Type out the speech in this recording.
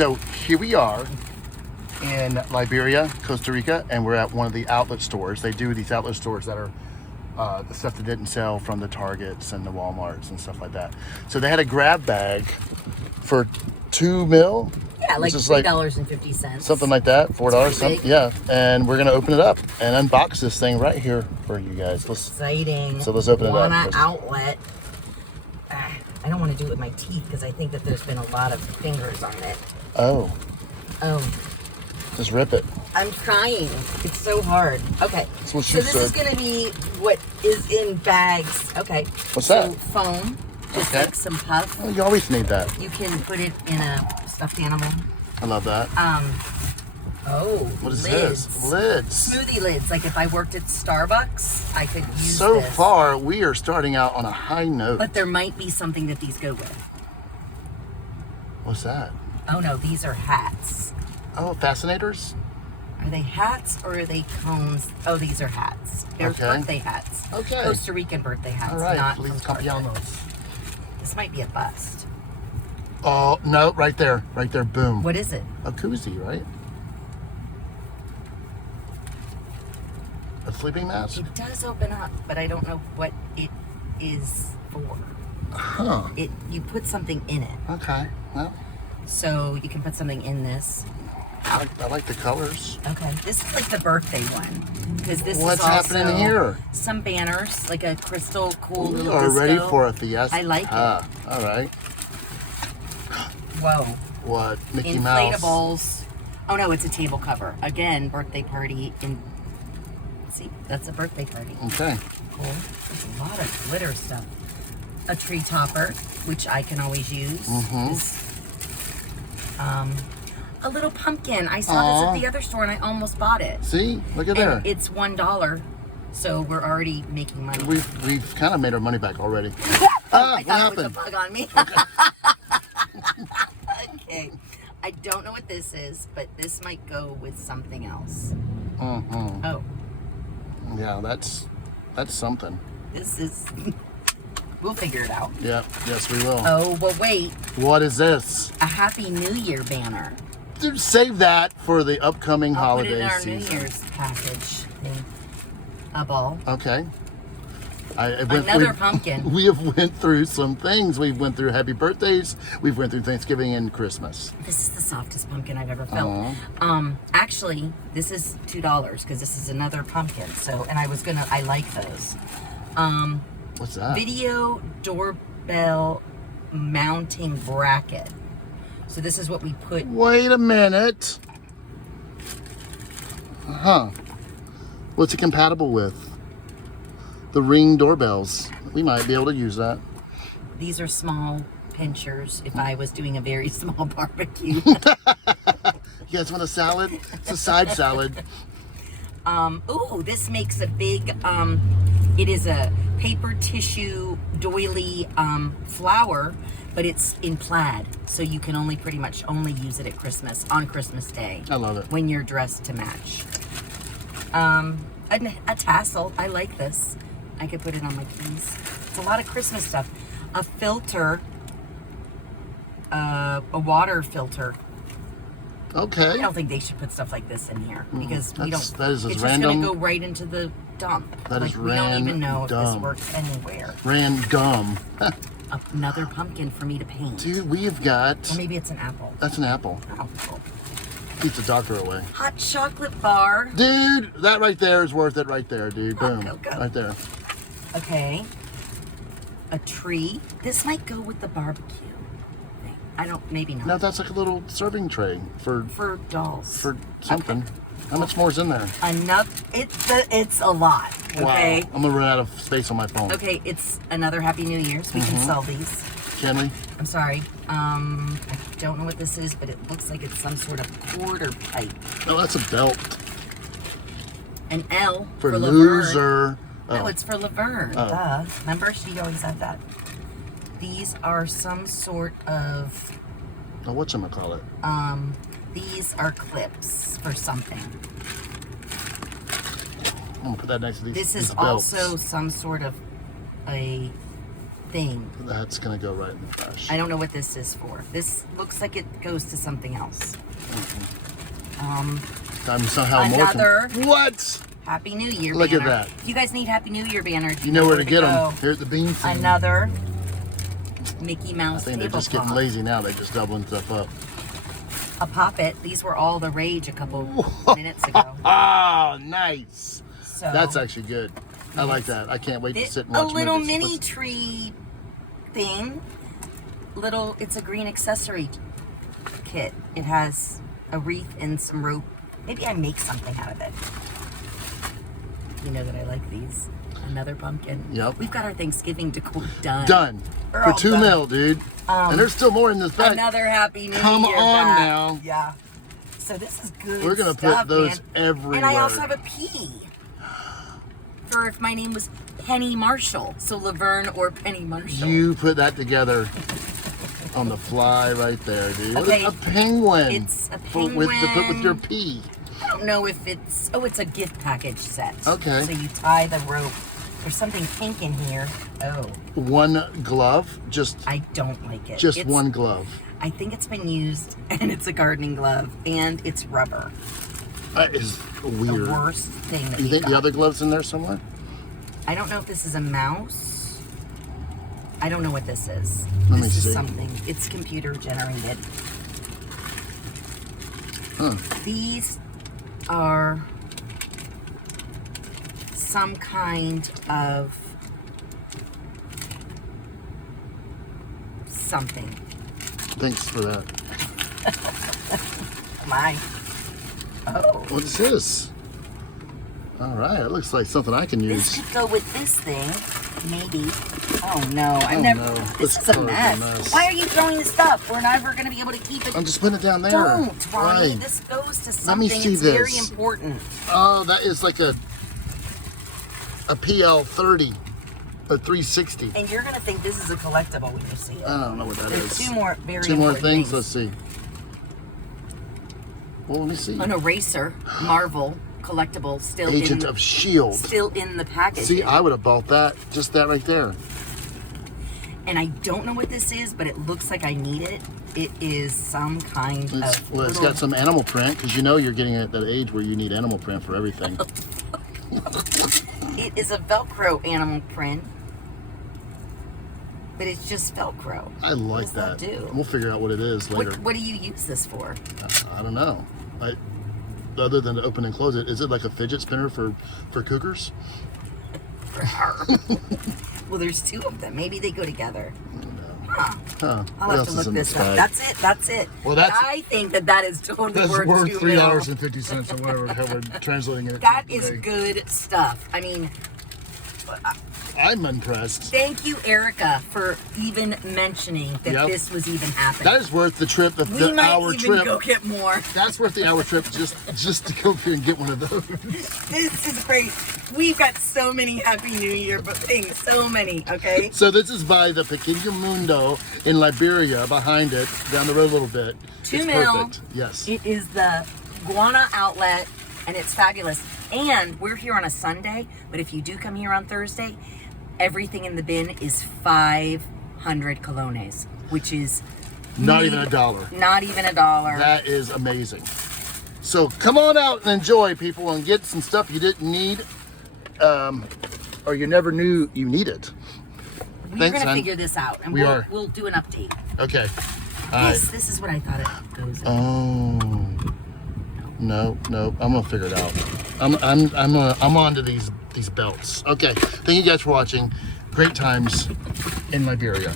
So here we are in Liberia, Costa Rica, and we're at one of the outlet stores. They do these outlet stores that are the stuff that didn't sell from the Targets and the Walmarts and stuff like that. So they had a grab bag for $2 million. Yeah, like $3.50. Something like that, $4. Big. Yeah, and we're gonna open it up and unbox this thing right here for you guys. Exciting. So let's open it up. Wana outlet. I don't want to do it with my teeth because I think that there's been a lot of fingers on it. Oh. Oh. Just rip it. I'm trying. It's so hard. Okay. That's what so this is going to be what is in bags. Okay. What's that? Foam. Just like some puff. Well, you always need that. You can put it in a stuffed animal. I love that. Oh, what is lids. this? Lids. Smoothie lids. Like if I worked at Starbucks, I could use So this. far, we are starting out on a high note. But there might be something that these go with. What's that? Oh no, these are hats. Oh, fascinators? Are they hats or are they cones? Oh, these are hats. They're birthday hats. Okay. Costa Rican birthday hats. All right. Not Feliz from Target. Campeones. This might be a bust. Oh, no, right there. Right there. Boom. What is it? A koozie, right? A sleeping mask? It does open up, but I don't know what it is for. Huh. You put something in it. Okay. Well, so you can put something in this. I like the colors. Okay. This is like the birthday one. Because this What's is also happening here? Some banners, like a crystal cool We little are disco. ready for a fiesta. I like it. All right. Whoa. What? Mickey Mouse. Inflatables. Oh no, it's a table cover. Again, birthday party. See, that's a birthday party. Okay. Cool. There's a lot of glitter stuff. A tree topper, which I can always use. A little pumpkin. I saw this at the other store and I almost bought it. See? Look at and there. It's $1. So we're already making money. We've kind of made our money back already. I what thought it was happened? a bug on me. Okay. I don't know what this is, but this might go with something else. Oh. Yeah, that's something. This is... We'll figure it out. Yeah, yes we will. Oh, but wait. What is this? A Happy New Year banner. Dude, save that for the upcoming holiday put it in our season. New Year's package thing. A ball. Okay. Another pumpkin. We have went through some things. We've went through happy birthdays. We've went through Thanksgiving and Christmas. This is the softest pumpkin I've ever felt. Actually, this is $2 because this is another pumpkin. So, and I like those. What's that? Video doorbell mounting bracket. So this is what we put. Wait a minute. Huh. What's it compatible with? The Ring doorbells. We might be able to use that. These are small pinchers if I was doing a very small barbecue. You guys want a salad? It's a side salad. Ooh, this makes a big, it is a paper tissue doily flower, but it's in plaid. So you can pretty much only use it at Christmas, on Christmas Day. I love it. When you're dressed to match. A tassel, I like this. I could put it on my keys. It's a lot of Christmas stuff. A filter, a water filter. Okay. I don't think they should put stuff like this in here because we don't. That is as it's random. just going to go right into the dump. That like, is we don't even know if this random. works anywhere. Random. Another pumpkin for me to paint. Dude, we've got. Or maybe it's an apple. That's an apple. Oh, cool. Keeps the doctor away. Hot chocolate bar. Dude, that right there is worth it right there, dude. Boom. Cocoa. Right there. Okay. A tree. This might go with the barbecue. I don't. Maybe not. No, that's like a little serving tray for dolls. For something. Okay. How much more is in there? Enough. It's a lot. Okay. Wow. I'm gonna run out of space on my phone. Okay. It's another Happy New Year's. We can sell these. Can we? I'm sorry. I don't know what this is, but it looks like it's some sort of quarter pipe. Oh, that's a belt. An L For Laverne. loser. No, it's for Laverne. Oh. Duh. Remember, she always had that. These are some sort of. Oh, whatchamacallit? These are clips for something. I'm gonna put that next to these. This these is belts. also some sort of a thing. That's gonna go right in the trash. I don't know what this is for. This looks like it goes to something else. I'm somehow Another- more. What? Happy New Year Look at banner. that. If you guys need Happy New Year banner, You know where to get go. them. Here's the bean thing. Another Mickey I Mouse think they're just getting tablecloth. lazy now. They're just doubling stuff up. A Pop-It. These were all the rage a couple minutes ago. Oh, nice. So That's actually good. I like that. I can't wait to sit and a watch little movies. mini tree thing. It's a green accessory kit. It has a wreath and some rope. Maybe I make something out of it. You know that I like these. Another pumpkin. Yep. We've got our Thanksgiving decor done. Done. We're For all $2 done. mil, dude. And there's still more in this bag. Another Happy New Come Year on bag. now. Yeah. So this is good. We're gonna stuff, put those man. everywhere. And I also have a P for if my name was Penny Marshall. So Laverne or Penny Marshall. You put that together on the fly right there, dude. Okay. A penguin. It's a With penguin. your P. I don't know if it's. Oh, it's a gift package set. Okay. So you tie the rope. There's something pink in here. Oh, One glove, just I don't like it. just It's- one glove. I think it's been used, and it's a gardening glove, and it's rubber. That is The weird. worst thing that You we think got. the other glove's in there somewhere? I don't know if this is a mouse. I don't know what this is. Let me This is see. something. It's computer generated. Huh. These are some kind of something. Thanks for that. My. Oh. What is this? All right, it looks like something I can This use. could go with this thing, maybe. Oh no, I've Oh, never. no. This This is a car is a mess. mess. Why are you throwing this stuff? We're never going to be able to keep it. I'm just putting it down there. Don't, Ronnie. Right. This goes to Let something. me see it's very this. important. Oh, that is like a PL30, a 360. And you're going to think this is a collectible when you see it. I don't know what that There's is. two more very Two more important things. Let's see. Well, let me see. An eraser, Marvel collectible, still Agent in, of S.H.I.E.L.D. still in the package. See, I would have bought that. Just that right there. And I don't know what this is, but it looks like I need it. It is some kind of It's little- got some animal print because you know you're getting at that age where you need animal print for everything. It is a Velcro animal print, but it's just Velcro. I like does that that. do? We'll figure out what it is later. What do you use this for? I don't know. Other than to open and close it, is it like a fidget spinner for cougars? For her. Well, there's two of them. Maybe they go together. Huh. Huh. I'll What have else to is look in this this up. bag? That's it. Well, that's- But I think that is totally That's worth worth $2 million. $3.50 or whatever how we're translating it. That is today. good stuff. I mean, I'm impressed. thank you, Erica, for even mentioning that Yep. this was even happening. That is worth the trip, we the might hour even trip. go get more. That's worth the hour trip just to go here and get one of those. This is great. We've got so many Happy New Year things. So many, okay? So this is by the Pequeño Mundo in Liberia, behind it, down the road a little bit. $2 It's mil. perfect. Yes. It is the Guana outlet, and it's fabulous. And we're here on a Sunday, but if you do come here on Thursday, everything in the bin is 500 colones, which is Not even $1. Not even $1. That is amazing. So come on out and enjoy, people, and get some stuff you didn't need, or you never knew you needed. We're Thanks, gonna hon. figure this out, and We are. we'll do an update. Okay. All right. This is what I thought it goes in. Oh. No. I'm gonna figure it out. I'm on to these belts. Okay. Thank you guys for watching. Great times in Liberia.